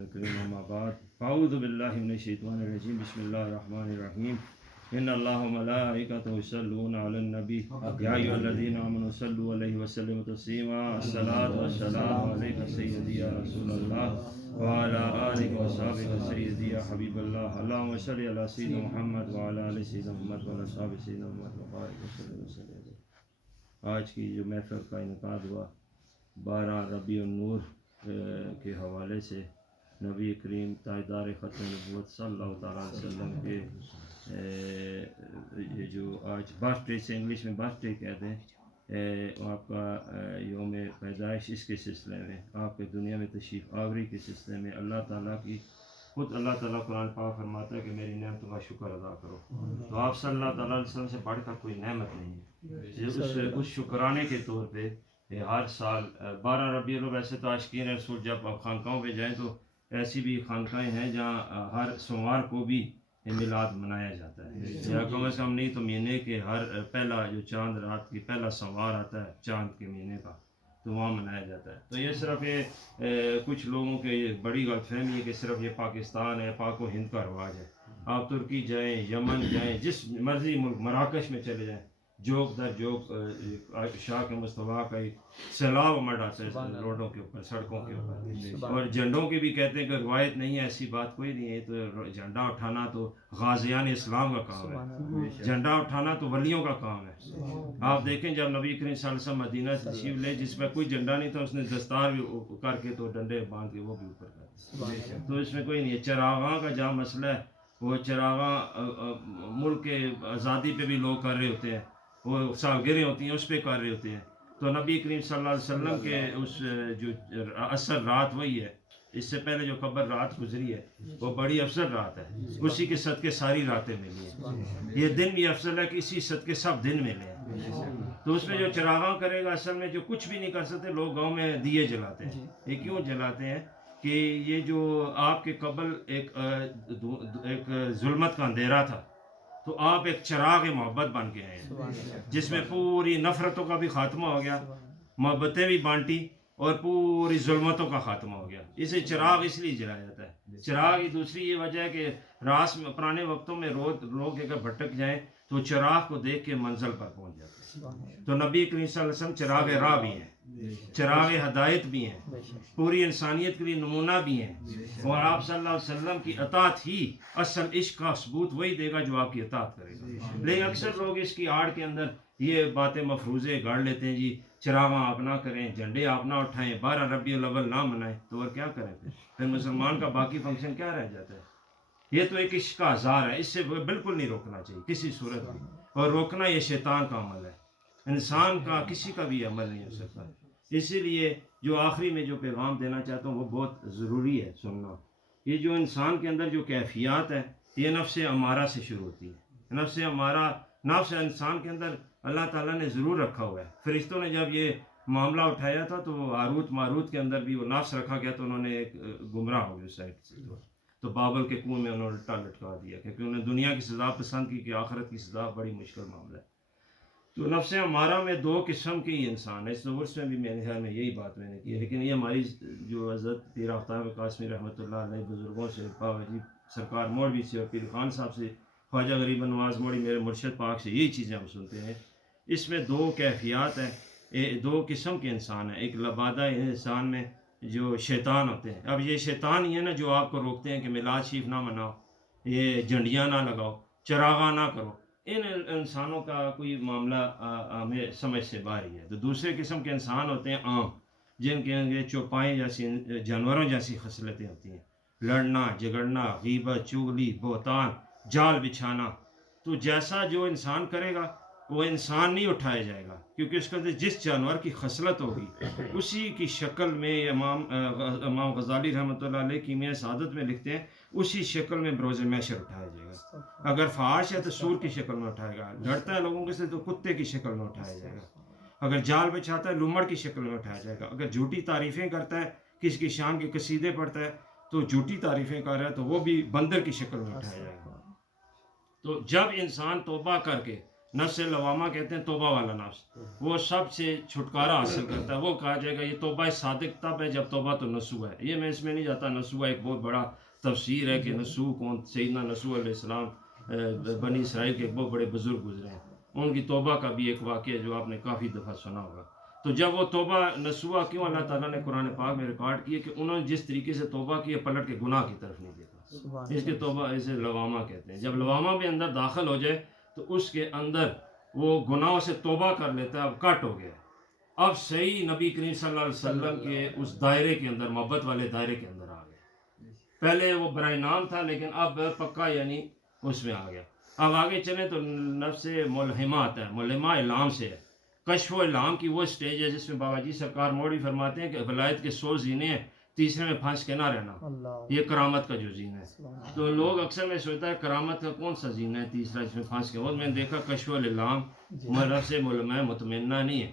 الكريم أما بعد أعوذ بالله من الشيطان الرجيم بسم الله الرحمن الرحيم إن الله وملائكته يصلون على النبي يا أيها الذين آمنوا صلوا عليه وسلموا تسليما الصلاة والسلام عليك سيدي يا رسول الله وعلى آلك وصحبك سيدي يا حبيب الله اللهم صل على سيدنا محمد وعلى آل سيدنا محمد وعلى أصحاب سيدنا محمد وبارك وسلم. آج کی جو محفل کا انعقاد ہوا 12 ربیع النور کے حوالے سے نبی کریم تاجدار ختم نبوت صلی اللہ تعالیٰ علیہ وسلم کے یہ جو آج برتھ ڈے سے انگلش میں برتھ ڈے کہتے ہیں آپ کا یوم پیدائش اس کے سلسلے میں آپ کے دنیا میں تشریف آوری کے سلسلے میں اللہ تعالیٰ کی خود اللہ تعالیٰ قرآن پاک فرماتا ہے کہ میری نعمتوں کا شکر ادا کرو. تو آپ صلی اللہ تعالیٰ علیہ وسلم سے بڑھ کر کوئی نعمت نہیں ہے. اس شکرانے کے طور پہ ہر سال 12 ربیع الاول ویسے تو عاشقین رسول جب آپ خانقاہوں پہ جائیں تو ایسی بھی خانقاہیں ہیں جہاں ہر سوموار کو بھی میلاد منایا جاتا ہے یا کم از کم نہیں تو مہینے کے ہر پہلا جو چاند رات کی پہلا سوموار آتا ہے چاند کے مہینے کا تو وہاں منایا جاتا ہے. تو یہ صرف یہ کچھ لوگوں کے یہ بڑی غلط فہمی ہے کہ صرف یہ پاکستان ہے پاک و ہند کا رواج ہے. آپ ترکی جائیں یمن جائیں جس مرضی ملک مراکش میں چلے جائیں جوک در جوک شاہ کے مصطفیٰ کا ایک سیلاب مر آتا ہے روڈوں کے اوپر سڑکوں کے اوپر. اور جھنڈوں کی بھی کہتے ہیں کہ روایت نہیں ہے ایسی بات کوئی نہیں ہے. تو جھنڈا اٹھانا تو غازیان اسلام کا کام ہے. جھنڈا اٹھانا تو ولیوں کا کام ہے. آپ دیکھیں جب نبی کریم صلی اللہ علیہ وسلم مدینہ سے تشریف لے جس پہ کوئی جھنڈا نہیں تھا اس نے دستار بھی کر کے تو ڈنڈے باندھ کے وہ بھی اوپر کر تو اس میں کوئی نہیں ہے. چراغاں کا جہاں مسئلہ ہے وہ چراغاں ملک کے آزادی پہ بھی لوگ کر رہے ہوتے ہیں وہ سالگرہیں ہوتی ہیں اس پہ کر رہے ہوتے ہیں. تو نبی کریم صلی اللہ علیہ وسلم کے اس جو اثر رات وہی ہے اس سے پہلے جو قبر رات گزری ہے وہ بڑی افضل رات ہے. اسی کے صدقے ساری راتیں ملی ہیں. یہ دن بھی افضل ہے کہ اسی صدقے سب دن ملے ہیں. تو اس میں جو چراغاں کرے گا اصل میں جو کچھ بھی نہیں کر سکتے لوگ گاؤں میں دیے جلاتے ہیں. یہ کیوں جلاتے ہیں کہ یہ جو آپ کے قبل ایک ظلمت کا اندھیرا تھا تو آپ ایک چراغ محبت بن کے آئے جس میں پوری نفرتوں کا بھی خاتمہ ہو گیا محبتیں بھی بانٹی اور پوری ظلمتوں کا خاتمہ ہو گیا. اسے چراغ اس لیے جلایا جاتا ہے. چراغ کی دوسری یہ وجہ ہے کہ راس میں پرانے وقتوں میں لوگ اگر بھٹک جائیں تو چراغ کو دیکھ کے منزل پر پہنچ جاتے ہیں. تو نبی کریم صلی اللہ علیہ وسلم چراغ راہ بھی ہیں چراغ ہدایت بھی ہیں پوری انسانیت کے لیے نمونہ بھی ہیں. اور آپ صلی اللہ علیہ وسلم کی اطاعت ہی اصل عشق کا ثبوت وہی دے گا جو آپ کی اطاعت کرے گا. لیکن اکثر لوگ اس کی آڑ کے اندر یہ باتیں مفروضے گاڑ لیتے ہیں جی چراغاں آپ نہ کریں جھنڈے آپ نہ اٹھائیں 12 ربیع الاول نہ منائیں تو اور کیا کریں پھر مسلمان کا باقی فنکشن کیا رہ جاتا ہے. یہ تو ایک عشق کا اظہار ہے. اس سے بالکل نہیں روکنا چاہیے کسی صورت میں. اور روکنا یہ شیطان کا عمل ہے. انسان کا کسی کا بھی عمل نہیں ہو سکتا. اسی لیے جو آخری میں جو پیغام دینا چاہتا ہوں وہ بہت ضروری ہے سننا. یہ جو انسان کے اندر جو کیفیات ہے یہ نفس امارہ سے شروع ہوتی ہے. نفس امارہ نفس انسان کے اندر اللہ تعالیٰ نے ضرور رکھا ہوا ہے. فرشتوں نے جب یہ معاملہ اٹھایا تھا تو ہاروت ماروت کے اندر بھی وہ نفس رکھا گیا تو انہوں نے ایک گمراہ ہو گیا سائڈ سے تو بابل کے کنویں میں انہوں نے لٹکا دیا کیونکہ انہوں نے دنیا کی سزا پسند کی کہ آخرت کی سزا بڑی مشکل معاملہ ہے. تو نفس امارہ میں 2 قسم کے ہی انسان ہے. اس ورس میں بھی میرے خیال میں یہی بات میں نے کی ہے. لیکن یہ ہماری جو حضرت پیر آفتاب قاسمی رحمۃ اللہ علیہ بزرگوں سے باوجی سرکار مولوی سے اور پیر خان صاحب سے خواجہ غریب نواز موڑی میرے مرشد پاک سے یہی چیزیں ہم سنتے ہیں. اس میں 2 کیفیات ہیں 2 قسم کے انسان ہیں. ایک لبادہ انسان میں جو شیطان ہوتے ہیں. اب یہ شیطان ہی ہے نا جو آپ کو روکتے ہیں کہ میلاد شریف نہ مناؤ یہ جھنڈیاں نہ لگاؤ چراغاں نہ کرو. ان انسانوں کا کوئی معاملہ ہمیں سمجھ سے باہر ہی ہے. تو دوسرے قسم کے انسان ہوتے ہیں عام جن کے چوپائیں جیسی جانوروں جیسی خصلتیں ہوتی ہیں. لڑنا جھگڑنا غیبت چغلی بہتان جال بچھانا. تو جیسا جو انسان کرے گا وہ انسان نہیں اٹھایا جائے گا کیونکہ اس کے اندر جس جانور کی خصلت ہوگی اسی کی شکل میں امام غزالی رحمۃ اللہ علیہ کیمیہ سعادت میں لکھتے ہیں اسی شکل میں بروز محشر اٹھایا جائے گا. اگر فحاش ہے تو سور کی شکل میں اٹھائے گا. لڑتا ہے لوگوں کے سے تو کتے کی شکل میں اٹھایا جائے گا. اگر جال بچھاتا ہے لمڑ کی شکل میں اٹھایا جائے گا. اگر جھوٹی تعریفیں کرتا ہے کس کی شان کے قصیدے پڑھتا ہے تو جھوٹی تعریفیں کر رہا ہے تو وہ بھی بندر کی شکل میں اٹھایا جائے گا. تو جب انسان توبہ کر کے نفس لوامہ کہتے ہیں توبہ والا نفس، وہ سب سے چھٹکارا حاصل کرتا ہے. وہ کہا جائے گا یہ توبہ صادق تب ہے جب توبہ تو نسوح ہے. یہ میں اس میں نہیں جاتا، نسوح ایک بہت بڑا تفسیر ہے کہ نسوح کون. سیدنا نسوح علیہ السلام بنی اسرائیل کے ایک بہت بڑے بزرگ گزرے ہیں، ان کی توبہ کا بھی ایک واقعہ جو آپ نے کافی دفعہ سنا ہوگا. تو جب وہ توبہ نسوح کیوں اللہ تعالیٰ نے قرآن پاک میں ریکارڈ کی ہے کہ انہوں نے جس طریقے سے توبہ کی ہے پلٹ کے گناہ کی طرف نہیں دیکھا. اس کے توبہ اسے لوامہ کہتے ہیں. جب لوامہ بھی اندر داخل ہو جائے تو اس کے اندر وہ گناہوں سے توبہ کر لیتا ہے، اب کٹ ہو گیا، اب صحیح نبی کریم صلی اللہ علیہ وسلم کے اس دائرے کے اندر، محبت والے دائرے کے اندر آ گیا. پہلے وہ برائے نام تھا لیکن اب پکا یعنی اس میں آ گیا. اب آگے چلیں تو نفس ملہمہ آتا ہے. ملہمہ الہام سے ہے. کشف و الہام کی وہ سٹیج ہے جس میں بابا جی سرکار موڑی فرماتے ہیں کہ ولایت کے 100 زینے ہیں، تیسرے میں پھنس کے نہ رہنا. یہ کرامت کا جو زینہ ہے. تو لوگ اکثر میں سوچتا ہے کرامت کا کون سا زینہ ہے تیسرا جس میں پھنس کے. وہ میں نے دیکھا کشف الہام نفس ملہمہ مطمئنہ نہیں ہے.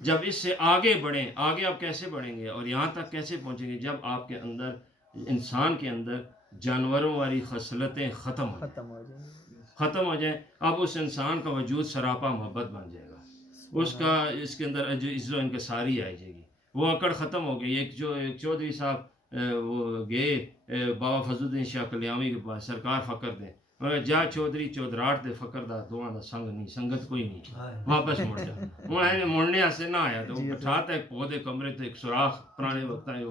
جب اس سے آگے بڑھیں، آگے آپ کیسے بڑھیں گے اور یہاں تک کیسے پہنچیں گے جب آپ کے اندر، انسان کے اندر جانوروں والی خصلتیں ختم ہو جائیں. اب اس انسان کا وجود سراپا محبت بن جائے گا. اس کا اس کے اندر جو عزت و انکساری آئی جائے گی. وہ اکڑ ختم ہو گئی. ایک چودھری صاحب وہ گئے بابا فضل الدین شاہ کلیامی کے پاس، سرکار فقر دیں. جا چودھری چودراہٹ دے فقر دا دواں دا سنگ نہیں، سنگت کوئی نہیں، واپس مڑ جا. انہیں مڑنے سے نہ آیا تو بٹھاتا ایک پودے کمرے تے ایک سوراخ پرانے وقت آئے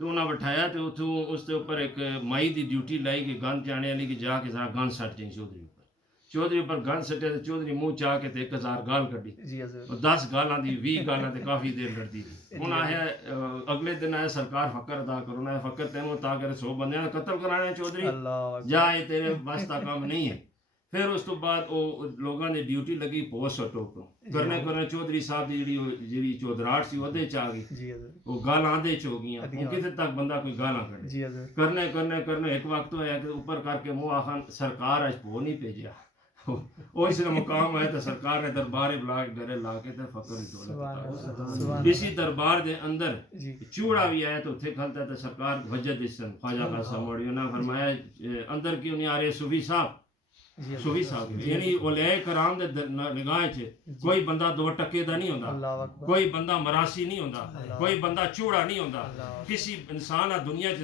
تو انہیں بٹھایا تو اتوں اس کے اوپر ایک مائی دی ڈیوٹی لائی کہ گند جانے والی کہ جا کے ذرا گند سٹ جائیں چودھری اوپر. چودھری اوپر گند سٹے تو چودھری منہ چاہ کے 1000 گال کڈی، 10 گالاں دی 20 گالاں تے کافی دیر لڑتی تھی. ہن آیا اگلے دن آیا سرکار فقر ادا کرو نہ فقر تینوں تا کر 100 بندیاں دا قتل کرانا چودھری، جا یہ تیرے بس دا کام نہیں ہے. پھر اس تو بعد وہ لوگوں نے ڈیوٹی لگی پوسٹ ہٹو کرنے چودھری صاحب دی جڑی چودراہٹ سی وہ دے چ آ گئی، وہ گالاں دے چ ہو گئیاں. کتنے تک بندہ کوئی گالاں کڈے کرنے ایک وقت ہوا کہ اوپر کر کے منہ آخان سرکار اج پو نہیں بھیجیا. وہ اس نے مقام آیا تو سرکار نے دربار بلا کے گھرے لا کے فقر دولت. اسی دربار دے اندر چوڑا بھی آیا تو اتنے کھلتا ہے تو سرکار وجد اسن خواجہ قاسم موڑی نے فرمایا اندر کیوں نہیں آ رہے صوفی صاحب یعنی اولیاء کرام دے نگاہ چ کوئی بندہ 2 ٹکے دا نہیں ہوندا، کوئی بندہ مراسی نہیں ہوندا، کوئی بندہ چوڑا نہیں ہوندا. کسی انسان دنیا چ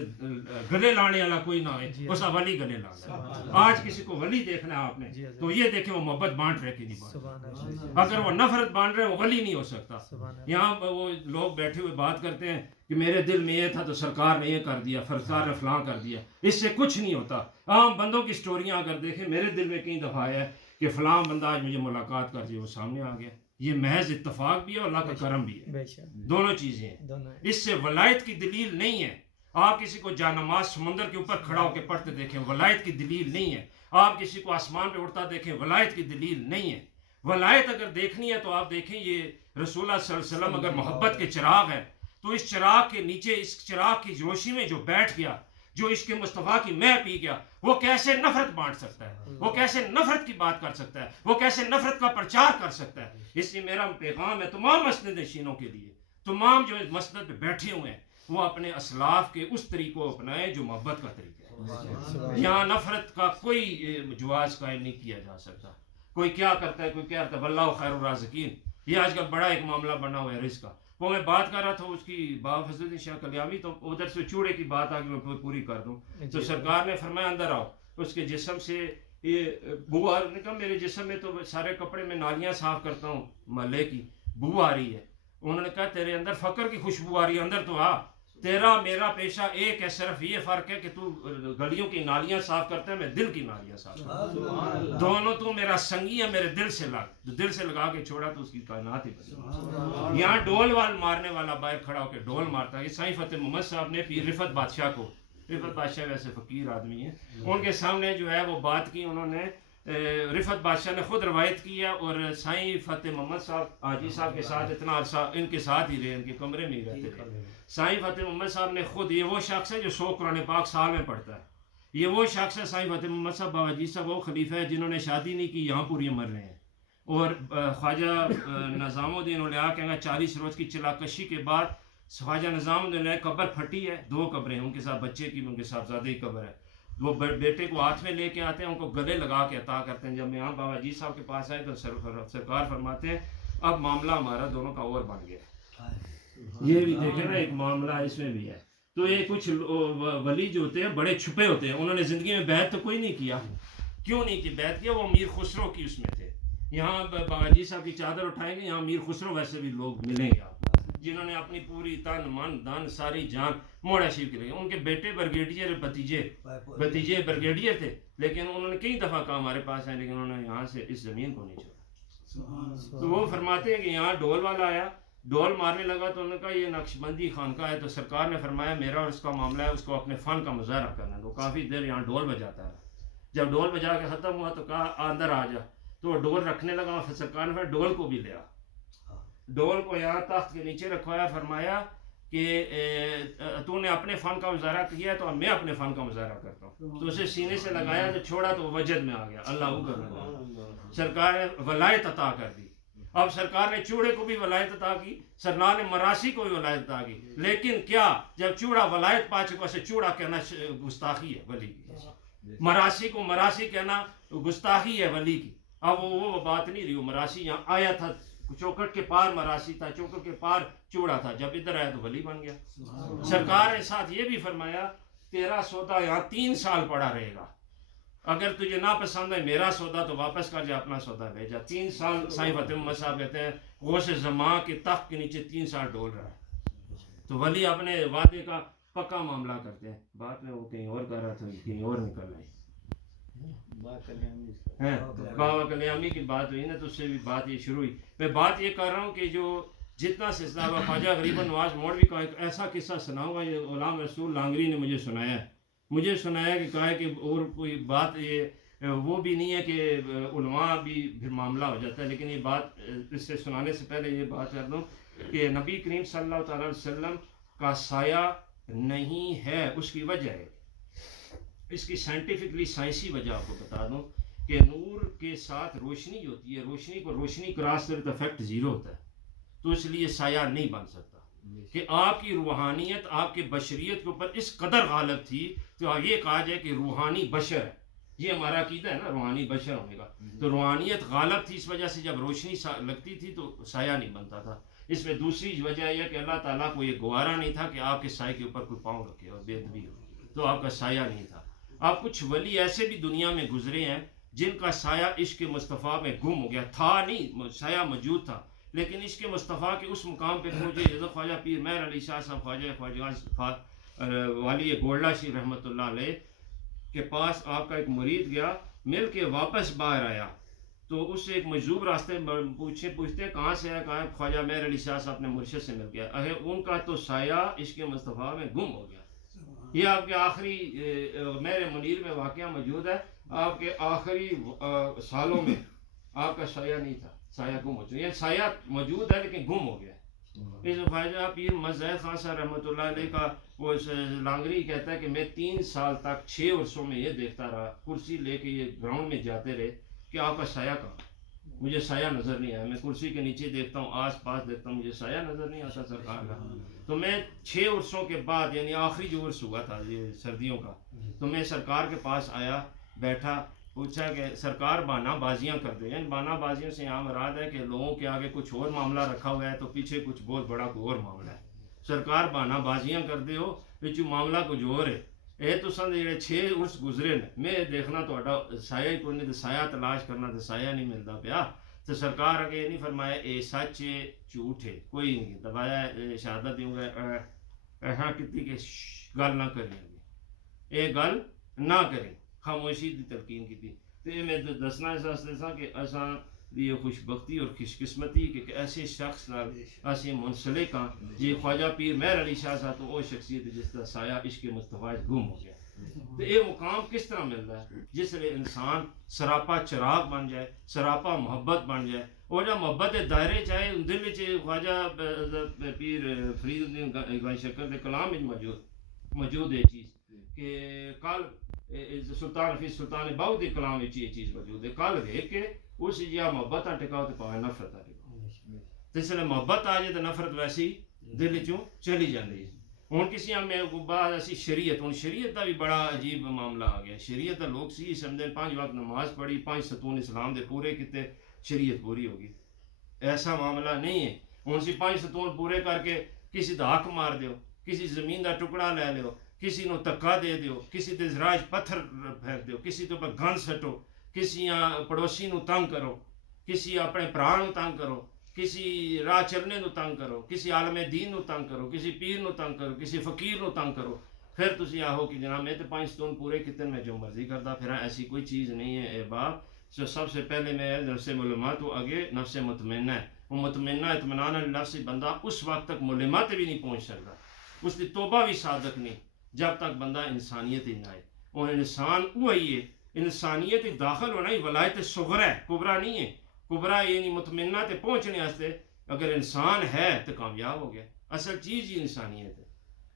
گلے لانے والا کوئی نہ ہے، اس ولی گلے لانا. آج کسی کو ولی دیکھنا ہے آپ نے تو یہ دیکھیں وہ محبت بانٹ رہے کہ نہیں بانٹ. اگر وہ نفرت بانٹ رہے وہ ولی نہیں ہو سکتا. یہاں وہ لوگ بیٹھے ہوئے بات کرتے ہیں کہ میرے دل میں یہ تھا تو سرکار نے یہ کر دیا، سرکار نے فلاں کر دیا. اس سے کچھ نہیں ہوتا. عام بندوں کی سٹوریاں اگر دیکھیں، میرے دل میں کئی دفعہ آیا ہے کہ فلاں بندہ آج مجھے ملاقات کر دی، وہ سامنے آ گیا. یہ محض اتفاق بھی ہے اور اللہ کا کرم بھی ہے، دونوں چیزیں ہیں. اس سے ولایت کی دلیل نہیں ہے. آپ کسی کو جانماز سمندر کے اوپر کھڑا ہو کے پڑھتے دیکھیں، ولایت کی دلیل نہیں ہے. آپ کسی کو آسمان پہ اڑتا دیکھیں، ولایت کی دلیل نہیں ہے. ولایت اگر دیکھنی ہے تو آپ دیکھیں یہ رسول اللہ صلی اللہ علیہ وسلم اگر محبت کے چراغ ہے تو اس چراغ کے نیچے، اس چراغ کی روشنی میں جو بیٹھ گیا، جو عشق مصطفیٰ کی مے پی گیا، وہ کیسے نفرت بانٹ سکتا ہے، وہ کیسے نفرت کی بات کر سکتا ہے، وہ کیسے نفرت کا پرچار کر سکتا ہے. اس لیے میرا پیغام ہے تمام مسجد نشینوں کے لیے، تمام جو مسجد پہ بیٹھے ہوئے ہیں وہ اپنے اسلاف کے اس طریقے کو اپنائیں جو محبت کا طریقہ ہے. یہاں نفرت کا کوئی جواز قائم نہیں کیا جا سکتا. کوئی کیا کرتا ہے، کوئی کیا کرتا ہے، واللہ خیر الرازقین. یہ آج کل بڑا ایک معاملہ بنا ہوا ہے رزق کا. وہ میں بات کر رہا تھا اس کی بابا فضل الدین شاہ کلیامی، تو ادھر سے چوڑے کی بات آ گئی، میں پوری کر دوں. تو سرکار نے فرمایا اندر آؤ. اس کے جسم سے یہ بو آ رہی، کہا میرے جسم میں تو سارے کپڑے میں نالیاں صاف کرتا ہوں، محلے کی بو آ رہی ہے. انہوں نے کہا تیرے اندر فقر کی خوشبو آ رہی ہے، اندر تو آ. تیرا میرا پیشہ ایک ہے، صرف یہ فرق ہے کہ تو گلیوں کی نالیاں صاف کرتا ہے، میں دل کی نالیاں صاف کرتا ہوں. دونوں تو میرا سنگی ہے، میرے دل سے لگ، دل سے لگا کے چھوڑا تو اس کی کائنات ہی بدل. یہاں ڈول وال مارنے والا باہر کھڑا ہو کے ڈول مارتا ہے. سائیں فتح محمد صاحب نے پیر رفت بادشاہ کو، رفت بادشاہ ویسے فقیر آدمی ہیں، ان کے سامنے جو ہے وہ بات کی. انہوں نے رفت بادشاہ نے خود روایت کی ہے، اور سائیں فتح محمد صاحب حاجی صاحب کے ساتھ اتنا عرصہ ان کے ساتھ ہی رہے، ان کے کمرے میں ہی رہتے تھے. سائیں فتح محمد صاحب نے خود، یہ وہ شخص ہے جو 100 قرآن پاک سال میں پڑھتا ہے. یہ وہ شخص ہے سائیں فتح محمد صاحب بابا جی صاحب، وہ خلیفہ ہے جنہوں نے شادی نہیں کی، یہاں پوری مر رہے ہیں. اور خواجہ نظام الدین اولیاء کہنا 40 روز کی چلاکشی کے بعد خواجہ نظام الدین قبر پھٹی ہے. 2 قبریں، ان کے ساتھ بچے کی، ان کے صاحبزادے کی قبر ہے. وہ بیٹے کو ہاتھ میں لے کے آتے ہیں، ان کو گلے لگا کے عطا کرتے ہیں. جب میں بابا جی صاحب کے پاس آئے تو سرکار فرماتے ہیں اب معاملہ ہمارا دونوں کا اور بن گیا. یہ بھی دیکھیں نا ایک معاملہ اس میں بھی ہے. تو یہ کچھ ولی جو ہوتے ہیں بڑے چھپے ہوتے ہیں، انہوں نے زندگی میں بیعت تو کوئی نہیں کیا. کیوں نہیں کی بیعت کیا؟ وہ امیر خسرو کی اس میں تھے. یہاں بابا جی صاحب کی چادر اٹھائیں گے، یہاں امیر خسرو ویسے بھی لوگ ملیں گے آپ کو، جنہوں نے اپنی پوری تن من دھن ساری جان موڑا شریف کے لگے. ان کے بیٹے بریگیڈیئر بھتیجے بریگیڈیئر تھے، لیکن انہوں نے کئی دفعہ کہا ہمارے پاس ہیں، لیکن انہوں نے یہاں سے اس زمین کو نہیں چھوڑا. تو وہ فرماتے ہیں کہ یہاں ڈھول والا آیا، ڈھول مارنے لگا تو انہوں نے کہا یہ نقشبندی خانقاہ ہے. تو سرکار نے فرمایا میرا اور اس کا معاملہ ہے، اس کو اپنے فن کا مظاہرہ کرنا. تو کافی دیر یہاں ڈھول بجاتا رہا. جب ڈھول بجا کے ختم ہوا تو کہا اندر آ جا. تو وہ ڈھول رکھنے لگا، پھر سرکار نے ڈھول کو بھی لیا، ڈھول کو یہاں تخت کے نیچے رکھوایا. فرمایا کہ تو نے اپنے فن کا مظاہرہ کیا ہے تو اب میں اپنے فن کا مظاہرہ کرتا ہوں. تو اسے سینے سے لگایا تو چھوڑا تو وجد میں آ گیا. اللہ کرنے لگا. سرکار نے ولایت عطا کر دی. اب سرکار نے چوڑے کو بھی ولایت عطا کی، سرکار نے مراسی کو بھی ولایت عطا کی. لیکن کیا جب چوڑا ولایت پا چکا سے چوڑا کہنا گستاخی ہے ولی کی، مراسی کو مراسی کہنا گستاخی ہے ولی کی. اب وہ بات نہیں رہی. وہ مراسی یہاں آیا تھا، چوکٹ کے پار مراسی تھا، چوکٹ کے پار چوڑا تھا. جب ادھر آیا تو ولی بن گیا. سرکار نے ساتھ یہ بھی فرمایا تیرا سودا یہاں 3 سال پڑا رہے گا، اگر تجھے نہ پسند ہے میرا سودا تو واپس کر جا، اپنا سودا بھیجا. 3 سال سائیں فتح محمد صاحب کہتے ہیں غوث زمان کے تخت کے نیچے 3 سال ڈول رہا ہے. تو ولی اپنے وعدے کا پکا معاملہ کرتے ہیں. بات میں وہ کہیں اور کر رہا تھا، کہیں اور نکل رہی. بابا کلیامی کی بات ہوئی نا، تو اس سے بھی بات یہ شروع ہوئی. میں بات یہ کر رہا ہوں کہ جو جتنا سلسلہ خواجہ غریب نواز مولوی کا ایک ایسا قصہ سناؤں گا، یہ غلام رسول لانگری نے مجھے سنایا کہ کہا ہے کہ اور کوئی بات یہ وہ بھی نہیں ہے کہ علماء بھی پھر معاملہ ہو جاتا ہے. لیکن یہ بات اس سے سنانے سے پہلے یہ بات کر دوں کہ نبی کریم صلی اللہ تعالی وسلم کا سایہ نہیں ہے. اس کی وجہ ہے، اس کی سائنٹیفکلی سائنسی وجہ آپ کو بتا دوں کہ نور کے ساتھ روشنی ہوتی ہے، روشنی کو روشنی کراس کرے تو افیکٹ 0 ہوتا ہے. تو اس لیے سایہ نہیں بن سکتا. کہ آپ کی روحانیت آپ کے بشریت کے اوپر اس قدر غالب تھی تو یہ کہا جائے کہ روحانی بشر ہے. یہ ہمارا عقیدہ ہے نا، روحانی بشر ہونے کا. تو روحانیت غالب تھی، اس وجہ سے جب روشنی لگتی تھی تو سایہ نہیں بنتا تھا. اس میں دوسری وجہ یہ کہ اللہ تعالیٰ کو یہ گوارا نہیں تھا کہ آپ کے سائے کے اوپر کوئی پاؤں رکھے اور بے ادبی ہو، تو آپ کا سایہ نہیں تھا. آپ کچھ ولی ایسے بھی دنیا میں گزرے ہیں جن کا سایہ عشق مصطفیٰ میں گم ہو گیا تھا. نہیں، سایہ موجود تھا لیکن عشق مصطفیٰ کے اس مقام پہ پہنچے. جیسے خواجہ پیر مہر علی شاہ صاحب خواجہ والی گولڈا شیخ رحمۃ اللہ علیہ کے پاس آپ کا ایک مرید گیا، مل کے واپس باہر آیا تو اس سے ایک مجذوب راستے پوچھتے کہاں سے آیا؟ کہا خواجہ مہر علی شاہ صاحب اپنے مرشد سے مل گیا. ان کا تو سایہ عشق مصطفیٰ میں گم ہو گیا. یہ آپ کے آخری مہر منیر میں واقعہ موجود ہے. آپ کے آخری سالوں میں آپ کا سایہ نہیں تھا، سایہ گم ہو چکا. یہ سایہ موجود ہے لیکن گم ہو گیا. اس خواجہ پیر مزید خان صاحب رحمۃ اللہ علیہ کا وہ لانگری کہتا ہے کہ میں 3 سال تک 6 عرصوں میں یہ دیکھتا رہا، کرسی لے کے یہ گراؤنڈ میں جاتے رہے کہ آپ کا سایہ کہاں؟ مجھے سایہ نظر نہیں آیا. میں کرسی کے نیچے دیکھتا ہوں، آس پاس دیکھتا ہوں، مجھے سایہ نظر نہیں آتا سرکار کا. تو میں 6 عرصوں کے بعد، یعنی آخری جو عرص ہوا تھا یہ سردیوں کا، تو میں سرکار کے پاس آیا، بیٹھا، پوچھا کہ سرکار بانا بازیاں کر دیں. یعنی بانا بازیوں سے یہاں مراد ہے کہ لوگوں کے آگے کچھ اور معاملہ رکھا ہوا ہے تو پیچھے کچھ بہت بڑا کوئی اور معاملہ ہے. سرکار بانا بازیاں کر دے ہو پچھو معاملہ کچھ اور ہے. یہ تو سن جڑے 6 عرص گزرے نے، میں دیکھنا تو سایہ ہی کوئی نہیں، تو سایہ تلاش کرنا تو سایہ نہیں ملتا پیا. تو سرکار اگے یہ نہیں فرمایا اے سچ ہے جھوٹ ہے، کوئی نہیں دبایا شہادت دوں گا ایسا کتی کہ گل نہ کریں، یہ گل نہ کریں، خاموشی کی تلقین کی تھی. تو یہ میں دسنا اس واسطے سا کہ اصا یہ خوش بختی اور خوش قسمتی کہ ایسے شخص نال ایسے منسلک ہاں جی خواجہ پیر مہر علی شاہ صاحب تو وہ شخصیت جس کا سایہ عشق مصطفیٰ گم ہو گیا. تو یہ مقام کس طرح ملتا ہے؟ جس لئے انسان سراپا چراغ بن جائے، سراپا محبت بن جائے، اور جب محبت دائرے چاہے دل چ خواجہ پیر فرید الدین گنج شکر کے کلام موجود ہے چیز کہ کل سلطان حفیظ سلطان باؤ کے کلام یہ چیز موجود ہے. کل دیکھ کے اس جہاں محبت ٹکاؤ تو پاوے نفرت ٹکاؤ. تو اس لیے محبت آ جائے تو نفرت ویسے ہی دل چوں چلی جاتی ہے. ہوں کسی میں بعد اسی شریعت ہوں شریعت کا بھی بڑا عجیب معاملہ آ گیا. شریعت کا لوگ سی سمجھے 5 وقت نماز پڑھی 5 ستون اسلام دے پورے کیتے شریعت پوری ہوگی. ایسا معاملہ نہیں ہے. ہوں سی 5 ستون پورے کر کے کسی دا حق مار دیو, کسی زمین دا ٹکڑا لے لیو, کسی نو تکا دے دیو, کسی تے زراج پتھر پھینک دیو, کسی تو پر گن سٹو, کسی پڑوسی نو تنگ کرو, کسی اپنے بھرا نو تنگ کرو, کسی راہ چلنے نو تنگ کرو, کسی عالم دین نو تنگ کرو, کسی پیر نو تنگ کرو, کسی فقیر نو تنگ کرو. پھر تسی آہو کہ جناب میں تو 5 ستون پورے کتنے میں جو مرضی کرتا. پھر ایسی کوئی چیز نہیں ہے. اے باپ جو سب سے پہلے میں نفس ملمہ تو آگے نفس مطمئنہ ہے. وہ مطمئنہ اطمینان اللہ سے بندہ اس وقت تک ملمہ تے بھی نہیں پہنچ سکتا, اس کی توبہ بھی صادق نہیں جب تک بندہ انسانیت ہی نہ آئے. اور انسان وہی ہے, انسانیت داخل ہونا ہی ولایت صغرا ہے, کبرا نہیں ہے. کبرا یعنی مطمئنہ تے پہنچنے واسطے اگر انسان ہے تو کامیاب ہو گیا. اصل چیز ہی انسانیت ہے.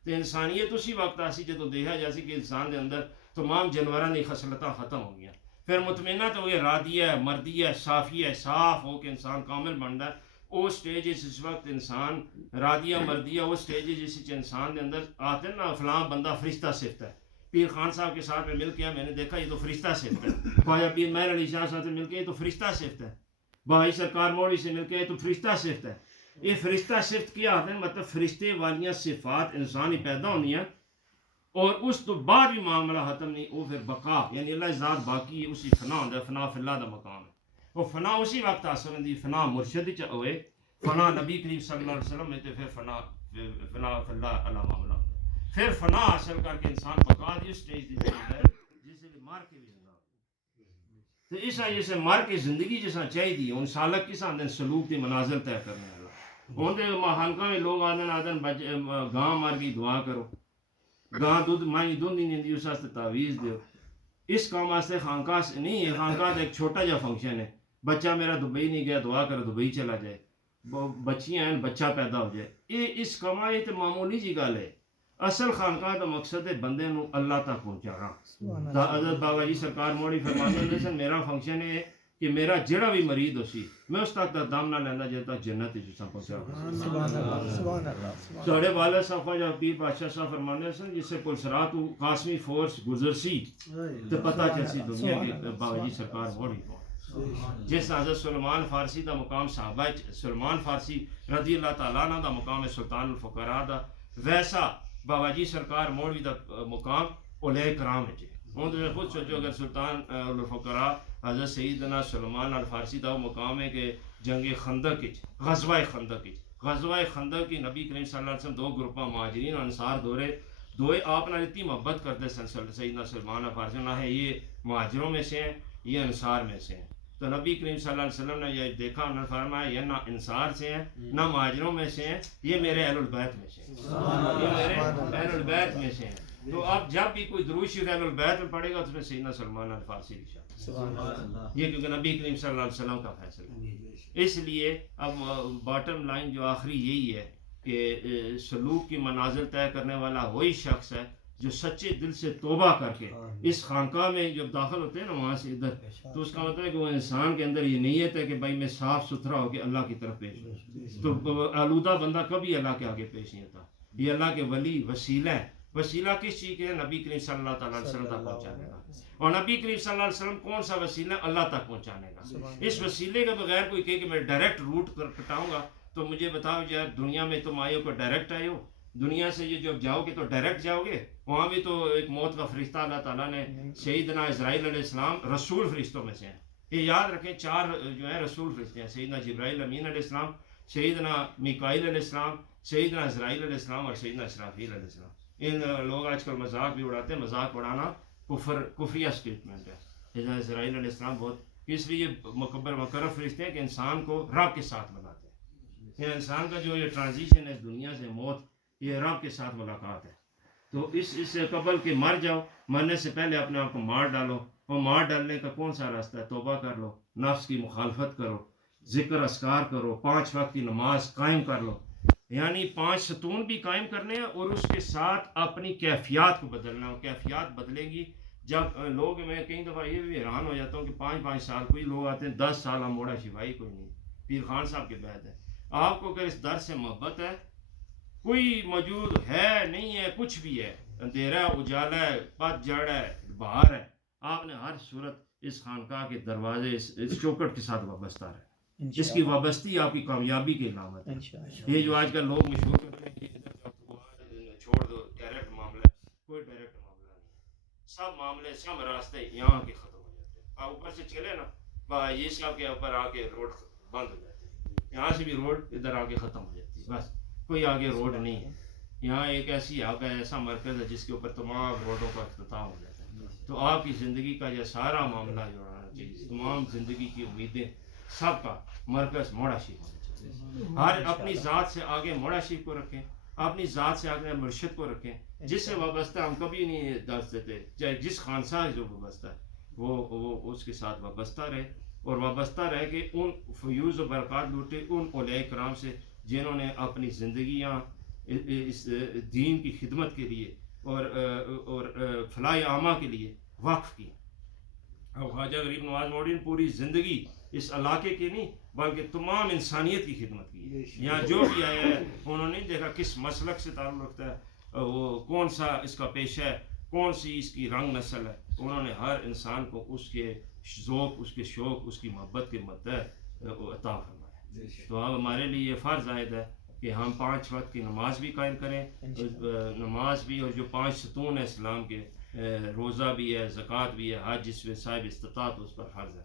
تو انسانیت اسی وقت آسی جدو دیکھا جاسی کہ انسان دے اندر تمام جانوراں دی خصلتاں ختم ہو گیا. پھر مطمئنہ تو یہ راضیہ ہے, مردیہ ہے, صافیہ ہے, صاف ہو کہ انسان کامل بنتا ہے. وہ سٹیج اس وقت انسان راضیہ مردیہ وہ سٹیج جس انسان دے اندر آتے ہیں نا فلاں بندہ فرشتہ صفت ہے. پیر خان صاحب کے ساتھ میں مل کے میں نے دیکھا یہ تو فرشتہ صفت ہے. خواجہ پیر مہر علی شاہ صاحب سے مل کے یہ تو فرشتہ صفت ہے. بھائی سرکار موڑی سے مل کے یہ تو فرشتہ صفت ہے. یہ فرشتہ صفت کیا آتے ہیں مطلب فرشتے والیاں صفات انسان ہی پیدا ہونی ہیں اور اس تو بعد بھی معاملہ ختم نہیں. وہ پھر بقا یعنی اللہ ذات باقی ہے, اسی فنا ہوتا ہے. فنا فی اللہ دا مقام ہے. وہ فنا اسی وقت حاصل ہوتی. فنا مرشد چ ہوئے, فنا نبی کریم صلی اللہ علیہ وسلم میں تو پھر فنا فی اللہ علیہ معاملہ ہوتا ہے. پھر فنا حاصل کر کے انسان بقا دی اسٹیج دی ہے جسے مار کے بھی زندہ ہو. تو اس جیسے مر کے زندگی جیسا چاہیے ہوں سالک کس آدھے سلوک کی منازل طے کرنے والا. ہوں تو حلقہ میں لوگ آدھے گاں مر گئی دعا کرو, گاں دودھ مائی دھند ہی نہیں دی اس واسطے تعویذ دیو. اس کام واسطے خانقاہ نہیں ہے. خانقاہ ایک چھوٹا جا فنکشن ہے. بچہ میرا دبئی نہیں گیا دعا کرو دبئی چلا جائے, بچیاں ہیں بچہ پیدا ہو جائے. یہ اس کما یہ تو معمولی جی گل ہے. اصل خانقاہ کا مقصد ہے بندے نو اللہ تک پہنچانا. حضرت بابا جی سرکار موڑی فرماتے ہیں سن میرا فنکشن ہے کہ میرا جڑا بھی مرید ہو سی میں اس تک دم نہ لینا جب تک جنت پہنچا. ساڑھے والد صاحب خواجہ پیر بادشاہ صاحب فرمانے سن جس سے پلسرات قاسمی فورس گزر سی تو پتہ چل سی دنیا کے بابا جی سرکار موڑی کو. جس حضرت سلمان فارسی دا مقام صحابہ سلمان فارسی رضی اللہ تعالیٰ عنہ دا مقام ہے سلطان الفقراء دا, ویسا بابا جی سرکار موڑوی دا مقام اولیاء کرام ہے. ہوں تو خود سوچو اگر سلطان الفقراء حضرت سیدنا سلمان الفارسی دا مقام ہے کہ جنگ خندق غزوہ خندق کی نبی کریم صلی اللہ علیہ وسلم 2 گروپاں مہاجرین اور انصار دوئے آپ نے اتنی محبت کرتے سن سیدنا سلمان الفارسی نہ ہے یہ مہاجروں میں سے ہیں یہ انصار میں سے ہیں. تو نبی کریم صلی اللہ علیہ وسلم نے یہ دیکھا انہوں نے فرمایا یہ نہ انصار سے ہیں نہ مہاجروں میں سے ہیں, یہ میرے اہل البیت میں سے ہیں, یہ میرے اہل البیت میں سے ہیں. تو اب جب بھی کوئی درود شریف اہل البیت میں پڑھے گا اس میں سیدنا سلمان الفارسی کی شان یہ کیونکہ نبی کریم صلی اللہ علیہ وسلم کا فیصلہ ہے. اس لیے اب باٹم لائن جو آخری یہی ہے کہ سلوک کی منازل طے کرنے والا وہی شخص ہے جو سچے دل سے توبہ کر کے اس خانقاہ میں جب داخل ہوتے ہیں نا وہاں سے ادھر تو اس کا مطلب ہے کہ وہ انسان کے اندر یہ نیت ہے کہ بھائی میں صاف ستھرا ہو کے اللہ کی طرف پیش ہوں. تو آلودہ بندہ کبھی اللہ کے آگے پیش نہیں ہوتا. یہ اللہ کے ولی وسیلہ ہے. وسیلہ کس چیز کے ہے؟ نبی کریم صلی اللہ تعالیٰ علیہ وسلم تک پہنچانے کا. اور نبی کریم صلی اللہ علیہ وسلم کون سا وسیلہ ہے؟ اللہ تک پہنچانے کا. اس وسیلے کے بغیر کوئی کہے کہ میں ڈائریکٹ روٹ کٹاؤں گا تو مجھے بتاؤ یار دنیا میں تم آئے ہو کو ڈائریکٹ آئے ہو, دنیا سے یہ جب جاؤ گے تو ڈائریکٹ جاؤ گے. وہاں بھی تو ایک موت کا فرشتہ اللہ تعالیٰ نے سیدنا اسرائیل علیہ السلام رسول فرشتوں میں سے ہیں. یہ یاد رکھیں 4 جو ہیں رسول فرشتے ہیں, سیدنا جبرائیل امین علیہ السلام, سیدنا میکائیل علیہ السلام, سیدنا اسرائیل علیہ السلام اور سیدنا اسرافیل علیہ السلام. ان لوگ آج کل مذاق بھی اڑاتے ہیں. مذاق اڑانا کفریہ اسٹیٹمنٹ ہے. سیدنا اسرائیل علیہ السلام بہت اس لیے مقرر فرشتے ہیں کہ انسان کو رب کے ساتھ ملاتے ہیں. یہ انسان کا جو یہ ٹرانزیشن ہے اس دنیا سے موت یہ رب کے ساتھ ملاقات ہے. تو اس سے قبل کہ مر جاؤ, مرنے سے پہلے اپنے آپ کو مار ڈالو. وہ مار ڈالنے کا کون سا راستہ ہے؟ توبہ کر لو, نفس کی مخالفت کرو, ذکر اذکار کرو, 5 وقت کی نماز قائم کر لو. یعنی 5 ستون بھی قائم کرنے ہیں اور اس کے ساتھ اپنی کیفیات کو بدلنا. کیفیات بدلے گی جب لوگ, میں کئی دفعہ یہ بھی حیران ہو جاتا ہوں کہ 5 سال کوئی لوگ آتے ہیں 10 سال ہم موڑا شفائی کوئی نہیں. پیر خان صاحب کے بیت ہے. آپ کو اگر اس درد سے محبت ہے کوئی موجود ہے نہیں ہے، کچھ بھی ہے، اندھیرا ہے، اجالا ہے، پت جڑ ہے، بہار ہے، آپ نے ہر صورت اس خانقاہ کے دروازے اس چوکٹ کے ساتھ وابستہ رہے. اس کی وابستی آپ کی کامیابی کی علامت ہے. یہ جو آج کل لوگ مشہور کرتے ہیں کہ ادھر جاؤ تو وہاں چھوڑ دو، ڈائریکٹ معاملہ ہے. کوئی ڈائریکٹ معاملہ نہیں. سب معاملے، سب راستے یہاں کے ختم ہو جاتے ہیں. آپ اوپر سے چلے نا، یہ سب کے اوپر آ کے روڈ بند ہو جاتے ہیں. یہاں سے بھی روڈ ادھر آ کے ختم ہو جاتی ہے. بس کوئی آگے روڈ نہیں ہے. یہاں ایک ایسی جگہ، ایسا مرکز ہے جس کے اوپر تمام روڈوں کا اختتام ہو جاتا ہے. تو آپ کی زندگی کا یہ سارا معاملہ جو ہونا چاہیے، تمام زندگی کی امیدیں، سب کا مرکز موڑا شریف ہونا چاہیے. ہر اپنی ذات سے آگے موڑا شریف کو رکھیں، اپنی ذات سے آگے مرشد کو رکھیں. جس سے وابستہ ہم کبھی نہیں دست دیتے، چاہے جس خانسا جو وابستہ ہے وہ اس کے ساتھ وابستہ رہے، اور وابستہ رہ کے ان فیوز و برکات لوٹے ان اولیاء کرام سے جنہوں نے اپنی زندگیاں اس دین کی خدمت کے لیے اور فلاح عامہ کے لیے وقف کی. اب خواجہ غریب نواز موڑی نے پوری زندگی اس علاقے کی نہیں بلکہ تمام انسانیت کی خدمت کی. یہاں جو بھی آیا ہے انہوں نے دیکھا کس مسلک سے تعلق رکھتا ہے، وہ کون سا اس کا پیشہ ہے، کون سی اس کی رنگ نسل ہے. انہوں نے ہر انسان کو اس کے ذوق، اس کے شوق، اس کی محبت کے مطابق عطا فرمایا. تو اب ہمارے لیے یہ فرض عائد ہے کہ ہم 5 وقت کی نماز بھی قائم کریں. نماز بھی، اور جو 5 ستون ہے اسلام کے، روزہ بھی ہے، زکوٰۃ بھی ہے، حج جس میں صاحب استطاعت اس پر فرض ہے،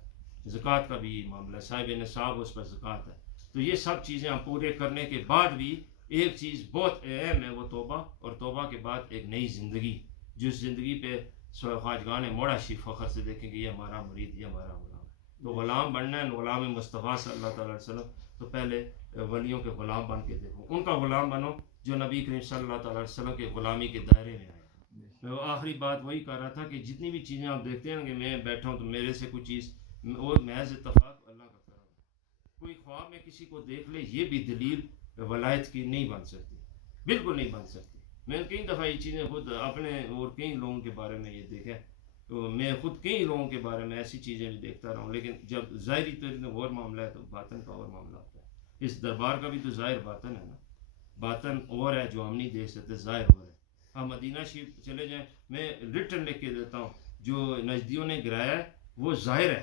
زکوٰۃ کا بھی معاملہ ہے، صاحب نصاب اس پر زکوٰۃ ہے. تو یہ سب چیزیں ہم پورے کرنے کے بعد بھی ایک چیز بہت اہم ہے، وہ توبہ. اور توبہ کے بعد ایک نئی زندگی، جس زندگی پہ خواجگان موڑا شریف فخر سے دیکھیں کہ یہ ہمارا مرید، یہ ہمارا غلام ہے. تو غلام بننا ہے، غلام مصطفیٰ صلی اللہ تعالیٰ علیہ وسلم. تو پہلے ولیوں کے غلام بن کے دیکھو، ان کا غلام بنو جو نبی کریم صلی اللہ تعالیٰ علیہ وسلم کے غلامی کے دائرے میں آئے. میں آخری بات وہی کر رہا تھا کہ جتنی بھی چیزیں آپ دیکھتے ہیں کہ میں بیٹھا ہوں تو میرے سے کوئی چیز، اور محض اتفاق اللہ کا کرم. کوئی خواب میں کسی کو دیکھ لے، یہ بھی دلیل ولایت کی نہیں بن سکتی، بالکل نہیں بن سکتی. میں نے کئی دفعہ یہ چیزیں خود اپنے اور کئی لوگوں کے بارے میں یہ دیکھا، تو میں خود کئی لوگوں کے بارے میں ایسی چیزیں بھی دیکھتا رہا ہوں. لیکن جب ظاہری طور پر اور معاملہ ہے تو باطن کا اور معاملہ ہوتا ہے. اس دربار کا بھی تو ظاہر باطن ہے نا، باطن اور ہے جو ہم نہیں دیکھ سکتے، ظاہر اور ہے. ہم مدینہ شریف چلے جائیں، میں ریٹن لکھ کے دیتا ہوں، جو نجدیوں نے گرایا ہے وہ ظاہر ہے،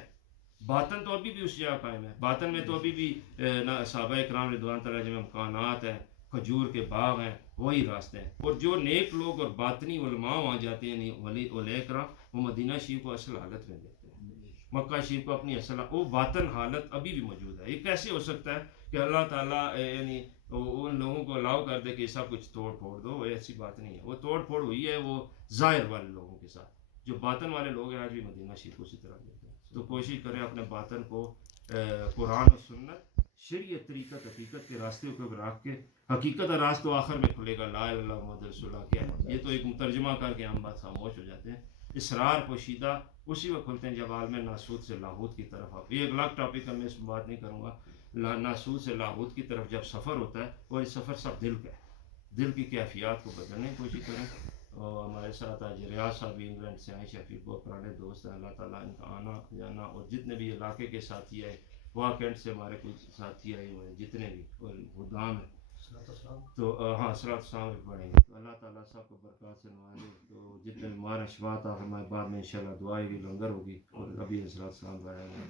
باطن تو ابھی بھی اس جگہ قائم ہے. باطن میں تو ابھی بھی صحابہ کرام رضوان تعالیٰ جن میں مکانات ہیں، کھجور کے باغ ہیں، وہی راستے ہیں. اور جو نیک لوگ اور باطنی علماء وہاں جاتے ہیں، ولی اولیاء کرام، وہ مدینہ شریف کو اصل حالت میں دیکھتے ہیں، مکہ شریف کو اپنی اصل، وہ باطن حالت ابھی بھی موجود ہے. یہ کیسے ہو سکتا ہے کہ اللہ تعالیٰ یعنی ان لوگوں کو الاؤ کر دے کہ سب کچھ توڑ پھوڑ دو؟ ایسی بات نہیں ہے. وہ توڑ پھوڑ ہوئی ہے وہ ظاہر والے لوگوں کے ساتھ. جو باطن والے لوگ ہیں آج بھی مدینہ شریف کو اسی طرح دیتے ہیں. تو کوشش کریں اپنے باطن کو قرآن و سنت، شریعت، طریقت، حقیقت کے راستے کو رکھ کے، حقیقت اور راز تو آخر میں کھلے گا، لا الہ الا اللہ محمد رسول اللہ کیا ہے. یہ تو ایک ترجمہ کر کے ہم بات خاموش ہو جاتے ہیں. اسرار پوشیدہ اسی وقت کھلتے ہیں جب عالم ناسوت سے لاہوت کی طرف آپ. یہ ایک الگ ٹاپک ہے، میں اس میں بات نہیں کروں گا. ناسوت سے لاہوت کی طرف جب سفر ہوتا ہے، اور یہ سفر سب دل کا ہے، دل کی کیفیات کو بدلنے کی کوشش کریں. اور ہمارے ساتھ آج ریاض صاحب بھی انگلینڈ سے آئے، شفیق بہت پرانے دوست ہیں. اللہ تعالیٰ ان کا آنا جانا، اور جتنے بھی علاقے کے ساتھی آئے، وہاں کینٹ سے ہمارے کچھ ساتھی آئے ہوئے ہیں جتنے بھی، اور خدام ہیں. تو ہاں صلاۃ السلام بھی پڑھیں گے. تو اللہ تعالیٰ سب کو برکات سے نوازے. تو جتنے بیمار ہیں شفا عطا فرمائے. بعد میں انشاءاللہ دعائیں بھی لنگر ہوگی، اور ابھی صلاۃ السلام پڑھیں گے.